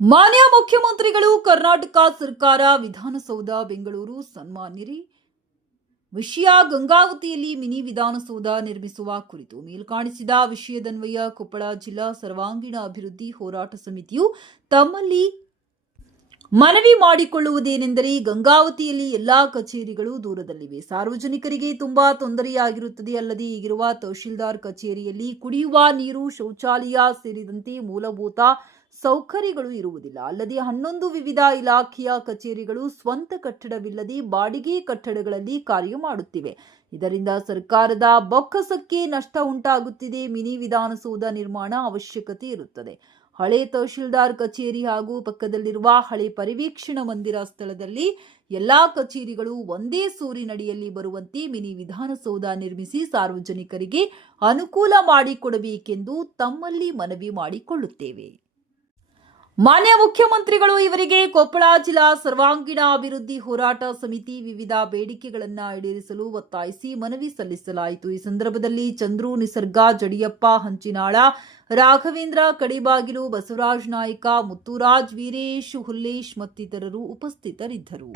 ಮುಖ್ಯಮಂತ್ರಿಗಳು, ಕರ್ನಾಟಕ ಸರ್ಕಾರ, ವಿಧಾನಸೌಧ, ಬೆಂಗಳೂರು ಸನ್ಮಾನ್ಯರಿ. ವಿಷಯ ಗಂಗಾವತಿಯಲ್ಲಿ ಮಿನಿ ವಿಧಾನಸೌಧ ನಿರ್ಮಿಸುವ ಕುರಿತು ಮೇಲ್ಕಾಣಿಸಿದ ವಿಷಯದನ್ವಯ ಕೊಪ್ಪಳ ಜಿಲ್ಲಾ ಸರ್ವಾಂಗೀಣ ಅಭಿವೃದ್ಧಿ ಹೋರಾಟ ಸಮಿತಿಯು ತಮ್ಮಲ್ಲಿ ಮನವಿ ಮಾಡಿಕೊಳ್ಳುವುದೇನೆಂದರೆ ಗಂಗಾವತಿಯಲ್ಲಿ ಎಲ್ಲಾ ಕಚೇರಿಗಳು ದೂರದಲ್ಲಿವೆ. ಸಾರ್ವಜನಿಕರಿಗೆ ತುಂಬಾ ತೊಂದರೆಯಾಗಿರುತ್ತದೆ. ಅಲ್ಲದೆ ಈಗಿರುವ ತಹಶೀಲ್ದಾರ್ ಕಚೇರಿಯಲ್ಲಿ ಕುಡಿಯುವ ನೀರು, ಶೌಚಾಲಯ ಸೇರಿದಂತೆ ಮೂಲಭೂತ ಸೌಕರ್ಯಗಳು ಇರುವುದಿಲ್ಲ. ಅಲ್ಲದೆ ಹನ್ನೊಂದು ವಿವಿಧ ಇಲಾಖೆಯ ಕಚೇರಿಗಳು ಸ್ವಂತ ಕಟ್ಟಡವಿಲ್ಲದೆ ಬಾಡಿಗೆ ಕಟ್ಟಡಗಳಲ್ಲಿ ಕಾರ್ಯ ಮಾಡುತ್ತಿವೆ. ಇದರಿಂದ ಸರ್ಕಾರದ ಬೊಕ್ಕಸಕ್ಕೆ ನಷ್ಟ ಉಂಟಾಗುತ್ತಿದೆ. ಮಿನಿ ವಿಧಾನಸೌಧ ನಿರ್ಮಾಣ ಅವಶ್ಯಕತೆ ಇರುತ್ತದೆ. ಹಳೆ ತಹಶೀಲ್ದಾರ್ ಕಚೇರಿ ಹಾಗೂ ಪಕ್ಕದಲ್ಲಿರುವ ಹಳೆ ಪರಿವೀಕ್ಷಣಾ ಮಂದಿರ ಸ್ಥಳದಲ್ಲಿ ಎಲ್ಲಾ ಕಚೇರಿಗಳು ಒಂದೇ ಸೂರಿನಡಿಯಲ್ಲಿ ಬರುವಂತೆ ಮಿನಿ ವಿಧಾನಸೌಧ ನಿರ್ಮಿಸಿ ಸಾರ್ವಜನಿಕರಿಗೆ ಅನುಕೂಲ ಮಾಡಿಕೊಡಬೇಕೆಂದು ತಮ್ಮಲ್ಲಿ ಮನವಿ ಮಾಡಿಕೊಳ್ಳುತ್ತೇವೆ. ಮಾನ್ಯ ಮುಖ್ಯಮಂತ್ರಿಗಳು, ಇವರಿಗೆ ಕೊಪ್ಪಳ ಜಿಲ್ಲಾ ಸರ್ವಾಂಗೀಣ ಅಭಿವೃದ್ಧಿ ಹೋರಾಟ ಸಮಿತಿ ವಿವಿಧ ಬೇಡಿಕೆಗಳನ್ನು ಈಡೇರಿಸಲು ಒತ್ತಾಯಿಸಿ ಮನವಿ ಸಲ್ಲಿಸಲಾಯಿತು. ಈ ಸಂದರ್ಭದಲ್ಲಿ ಚಂದ್ರು, ನಿಸರ್ಗ, ಜಡಿಯಪ್ಪ, ಹಂಚಿನಾಳ, ರಾಘವೇಂದ್ರ, ಕಡಿಬಾಗಿಲು, ಬಸವರಾಜ್ ನಾಯ್ಕ, ಮುತ್ತುರಾಜ್, ವೀರೇಶ್, ಹುಲ್ಲೇಶ್ ಮತ್ತಿತರರು ಉಪಸ್ಥಿತರಿದ್ದರು.